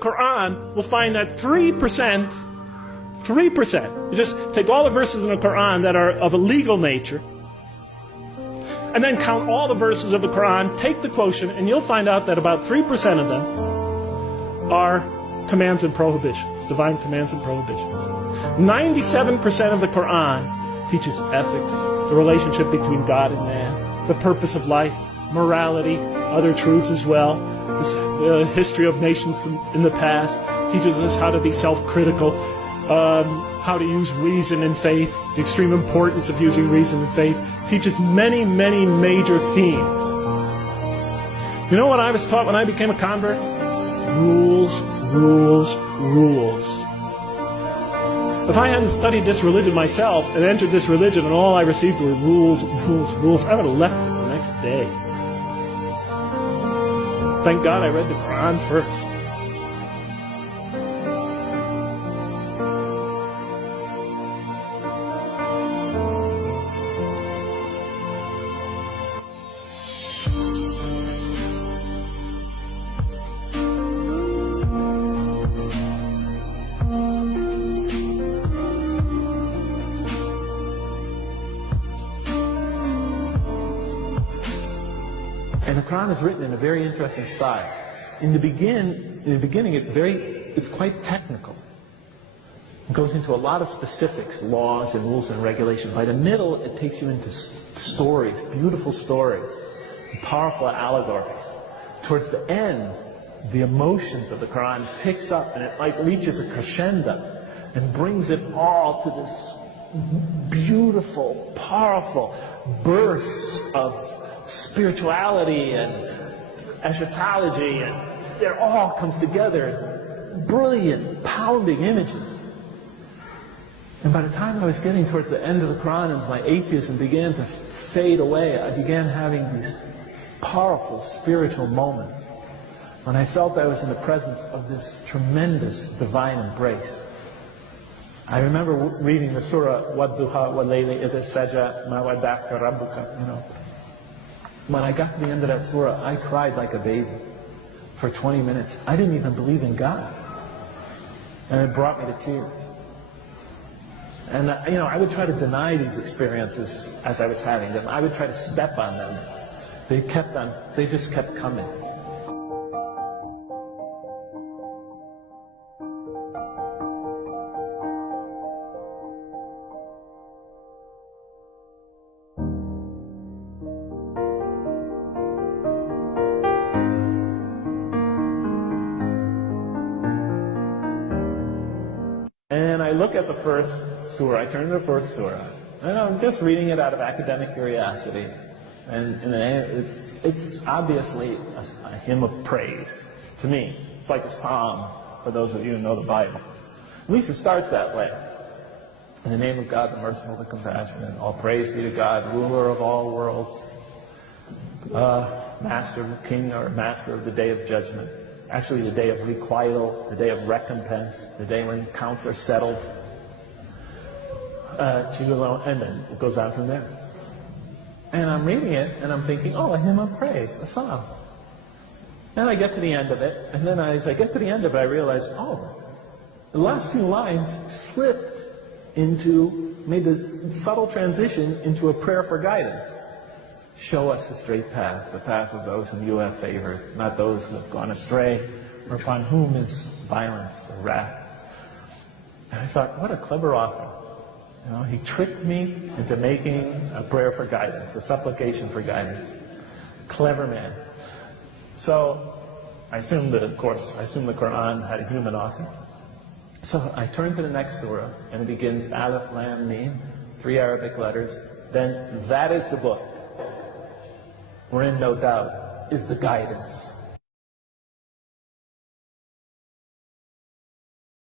Quran, we'll find that 3%, you just take all the verses in the Quran that are of a legal nature, and then count all the verses of the Quran, take the quotient, and you'll find out that about 3% of them are commands and prohibitions, divine commands and prohibitions. 97% of the Quran teaches ethics, the relationship between God and man, the purpose of life, morality, other truths as well. The history of nations in the past teaches us how to be self-critical, how to use reason and faith, the extreme importance of using reason and faith, teaches many, many major themes. You know what I was taught when I became a convert? Rules, rules, rules. If I hadn't studied this religion myself and entered this religion and all I received were rules, rules, rules, I would have left it the next day. Thank God I read the Quran first. And the Quran is written in a very interesting style. In the beginning, it's quite technical. It goes into a lot of specifics, laws and rules and regulations. By the middle, it takes you into stories, beautiful stories, powerful allegories. Towards the end, the emotions of the Quran picks up and it like reaches a crescendo and brings it all to this beautiful, powerful bursts of spirituality and eschatology, and it all comes together, brilliant, pounding images. And by the time I was getting towards the end of the Quran and my atheism began to fade away, I began having these powerful spiritual moments when I felt I was in the presence of this tremendous divine embrace. I remember reading the surah, وَالضُّحَى وَاللَّيْلِ إِذَا سَجَى مَا وَدَّعَكَ رَبُّكَ, you know. When I got to the end of that surah, I cried like a baby for 20 minutes. I didn't even believe in God. And it brought me to tears. And I would try to deny these experiences as I was having them. I would try to step on them. They just kept coming. And I look at the first surah, I turn to the first surah, and I'm just reading it out of academic curiosity. And it's obviously a hymn of praise to me. It's like a psalm for those of you who know the Bible. At least it starts that way. In the name of God, the merciful, the compassionate, all praise be to God, ruler of all worlds, master, king, or master of the day of judgment. Actually, the day of requital, the day of recompense, the day when accounts are settled. To you alone, and then it goes on from there. And I'm reading it, and I'm thinking, oh, a hymn of praise, a psalm. And I get to the end of it, and then as I get to the end of it, I realize, oh, the last few lines made a subtle transition into a prayer for guidance. Show us the straight path, the path of those whom you have favored, not those who have gone astray, or upon whom is violence or wrath. And I thought, what a clever author. He tricked me into making a prayer for guidance, a supplication for guidance. Clever man. So I assumed the Quran had a human author. So I turn to the next surah, and it begins Alif, Lam, Mim, 3 Arabic letters. Then that is the book, wherein no doubt is the guidance